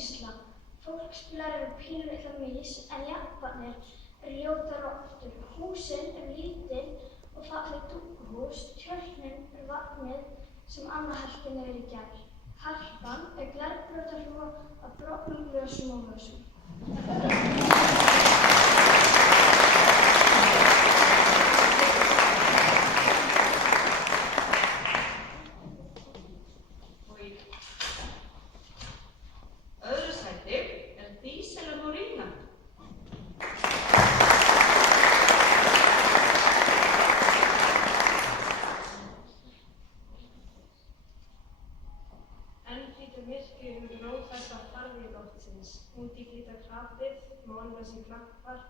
neysla. Fólksbílar eru pínulitlar mýs en jarðarnir eru ljótar rottur. Húsin eru lítil og falleg dúkkuhús. Tjörnin er vatnið sem Anna hellti niður í gær. Harpan er glerbrjótarhrúga af brotnum glösum og vösum. Öðru sæti er Dísela Morína. Enn flýtur myrkrið yfir gróðfesta farvegi loftsins. Úti flýta krapið, málma sem klappar,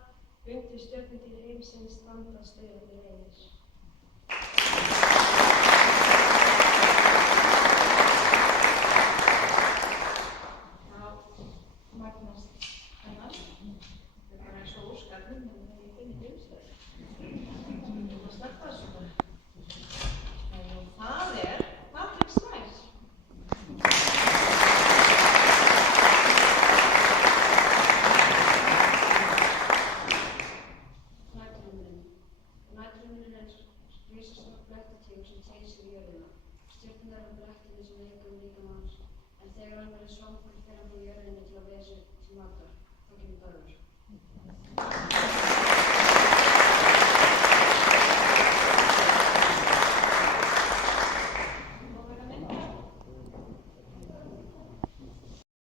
undir stjörnudýr heimsins standa staurarnir einir. Magnast hennar. Þetta er bara eins og úrskarnum, en það er ekki heimsveið. Það sleppa þessu bara. Og það er Patrik Snær. Næturhimurinn er risastórt blettatígur sem teygir sig í jörðina. Stjörnurnar á blettinu sem leika líkamanns, en þegar hann verður svangur fer hann frá jörðinni til að vera sér til matar.